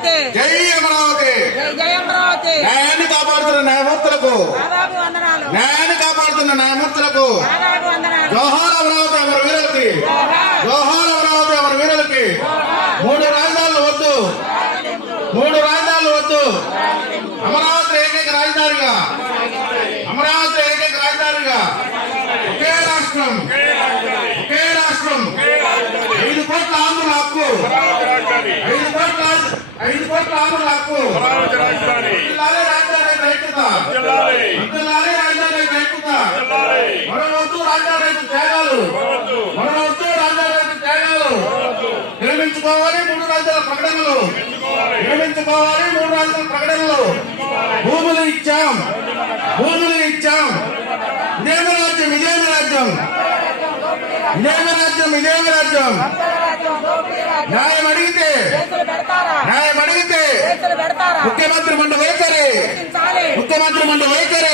అమరావతి జై అమరావతి. జై అమరావతి. న్యాయాన్ని కాపాడుతున్న న్యాయమూర్తులకు. న్యాయాన్ని కాపాడుతున్న న్యాయమూర్తులకు. జోహార్ అమరావతి అమర వీరులకి. జోహార్. అమరావతి అమర వీరులకి. మూడు రాజధానులు వద్దు. మూడు రాజధానులు వద్దు. అమరావతి ఏకైక రాజధానిగా. అమరావతి ఏకైక రాజధానిగా. ఒకే రాష్ట్రం. ఒకే రాష్ట్రం. ఐదు కోట్ల ఆంధ్రుల హక్కు. ఆంధ్రుల హక్కు అమరావతి రాజధాని. జిల్లాలే రాజధాని రైతుతా జిల్లాలే. జిల్లాలే రాజధాని రైతుతా జిల్లాలే. మన వద్దు రాజధాని రైతు త్యాగాలు. వద్దు మన వద్దు రాజధాని రైతు త్యాగాలు నిర్మించుకోవాలి మూడు రాజ్యాల ప్రకటనలు. నిర్మించుకోవాలి. మూడు రాజ్యాల ప్రకటనలు. భూములు ఇచ్చాం. భూములు ఇచ్చాం. ఇదేమి రాజ్యం ఇదేమి రాజ్యం. ఇదేమి రాజ్యం ఇదేమి రాజ్యం. న్యాయం అడిగితే న్యాయం అడిగితే ముఖ్యమంత్రి మండు వైఖరి ముఖ్యమంత్రి మండు వైఖరి